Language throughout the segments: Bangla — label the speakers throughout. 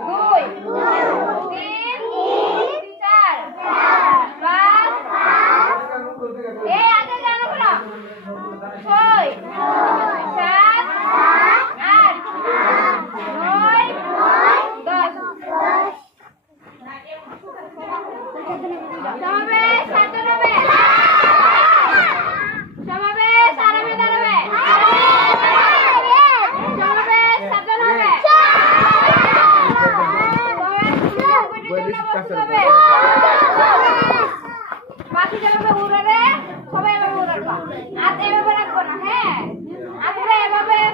Speaker 1: দুই।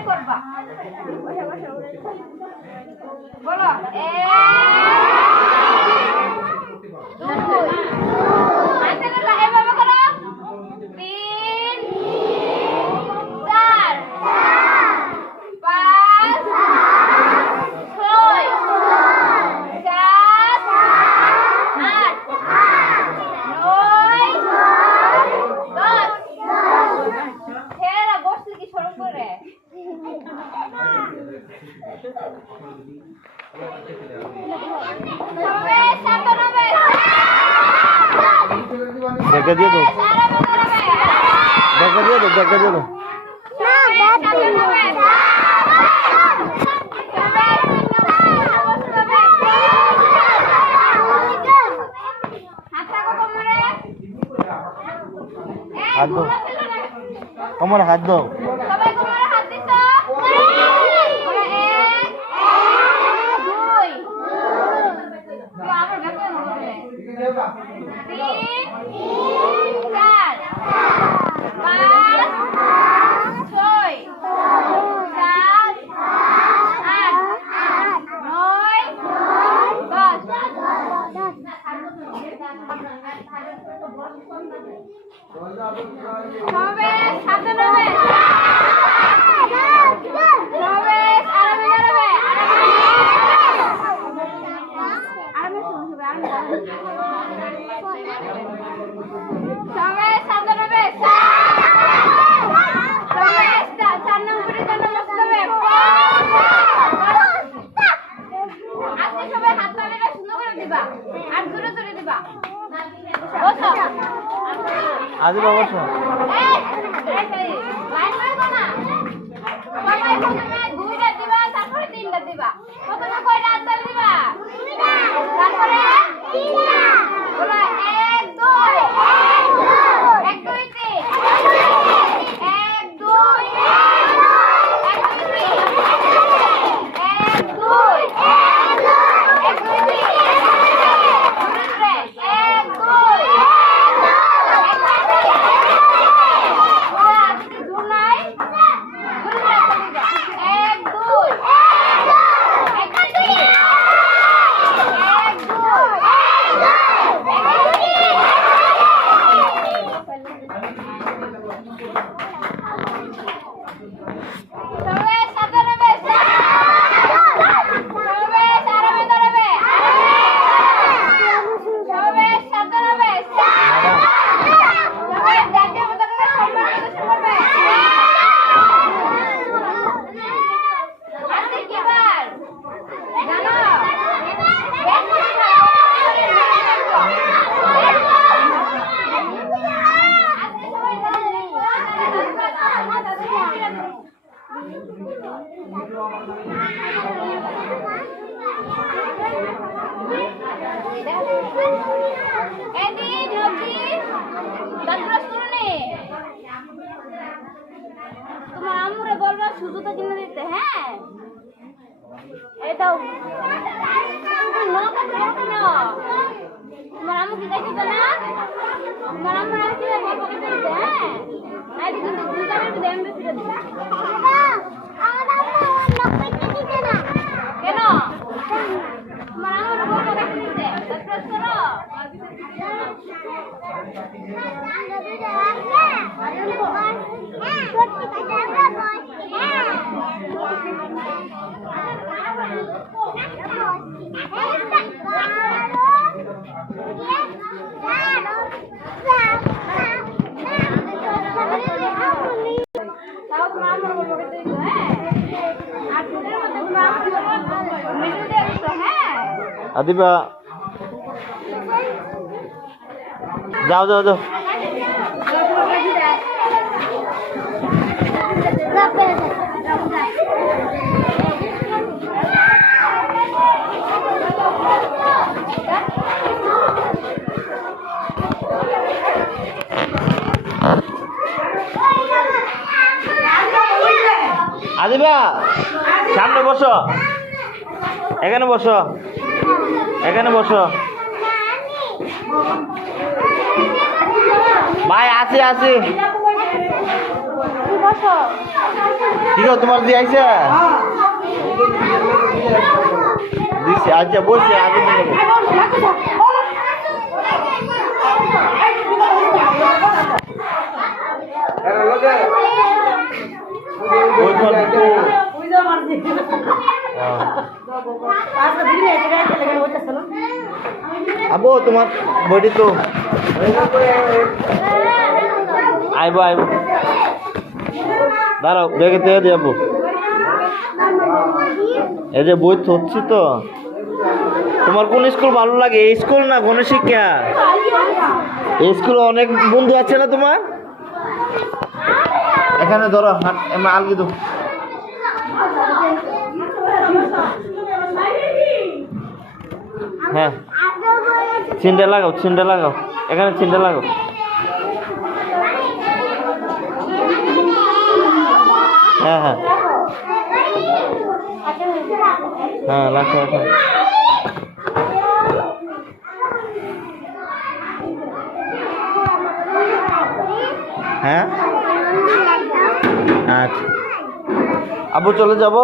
Speaker 1: করবা? বলো।
Speaker 2: ব্যাগটা দিয়ে দাও। ব্যাগটা দিয়ে দাও ব্যাগটা দিয়ে দাও। হাত দাও। আমার হাত দাও।
Speaker 1: কয়টা তিন পাঁচ ছয় সাত আট নয় দশ সবে সাতানব্বই সবে আরামে আরামে আরামে
Speaker 2: আজি
Speaker 1: বাবা তোমার আমরে বলবা সুজুতা কিনে দিতে হ্যাঁ? এই এটাও তোমার আমু কি দেখতে না? তোমার আমার আর কি হ্যাঁ আই কিন্তু দুটা আমি দেন দিতে
Speaker 2: Adiba যাও যাও যাও। আদিবা সামনে বসো। এখানে বসো। এখানে বসো। ভাই, আসি আসি কি তোমার দিয়ে আইছে দিছে আচ্ছা বসে, আগে। আবো, তোমার বডি তো আইবো আইবো দাঁড়াও, দেখে থেকে যাব এই যে বই থচ্ছি তো। তোমার কোন স্কুল ভালো লাগে? এই স্কুল না গণশিক্ষা এই স্কুলে অনেক বন্ধু আছে না তোমার? এখানে ধরো এমা, আলগি দো হ্যাঁ। চিন্তা লাগাও চিন্তা লাগাও। এখানে চিন্তা লাগাও। হ্যাঁ হ্যাঁ। হ্যাঁ রাখো রাখো। হ্যাঁ? আচ্ছা। আবু চলে যাব?